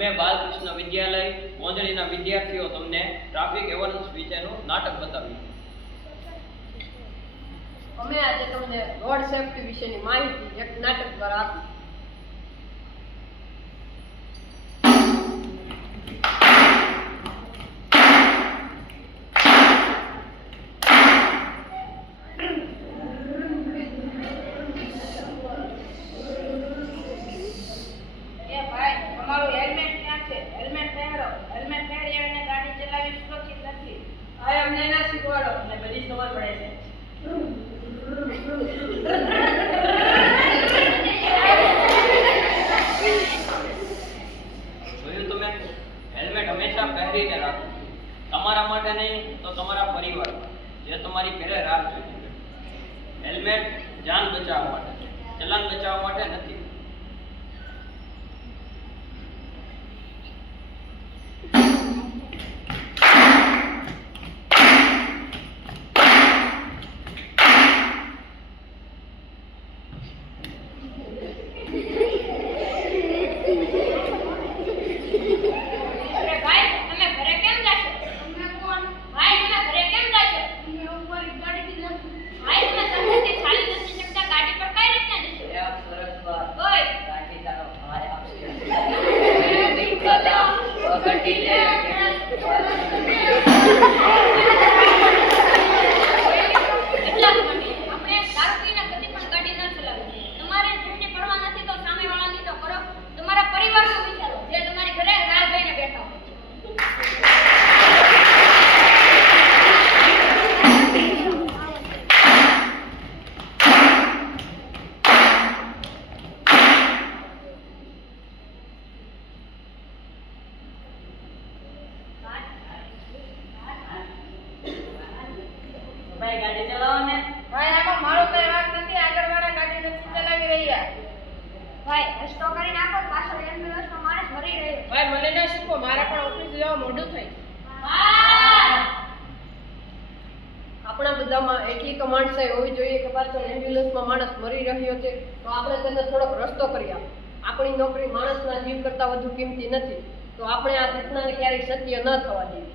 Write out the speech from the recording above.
અમે બાલકૃષ્ણ વિદ્યાલય, મોંજડીના વિદ્યાર્થીઓ તમને ટ્રાફિક એવોર્ડન્સ વિશેનું નાટક બતાવ્યું. અમે આજે તમને રોડ સેફટી વિશેની માહિતી એક નાટક દ્વારા આપી. આ અમને ના શીખવાડો એટલે બધી ખબર પડે છે જોયું તમે હેલ્મેટ હંમેશા પહેરીને રાખો તમારા માટે નહીં તો તમારા પરિવાર જે તમારી ઘરે રાહ જોઈ છે હેલ્મેટ જાન બચાવવા માટે છે ચલાન બચાવવા માટે નથી Thank you. ભાઈ ગાડી ચલાવો ને. ભાઈ આમાં મારો કઈ વાંક નથી. આગળવાળા ગાડી નથી ચલાવી રહ્યા. ભાઈ રસ્તો કરી નાખો પાછળ એમ્બ્યુલન્સનો માણસ મરી રહ્યો ભાઈ મને ના શીખો મારા પણ ઓફિસ જવા મોડું થઈ આપણા બધામાં એટલી તો માણસાઈ હોવી જોઈએ કે પાછળ એમ્બ્યુલન્સમાં માણસ મરી રહ્યો છે તો આપણે તેને થોડોક રસ્તો કરી આપો. આપણી નોકરી માણસના જીવ કરતાં વધુ કિંમતી નથી. તો આપણે આ ઘટનાને ક્યારેય સત્ય ન થવા દેવી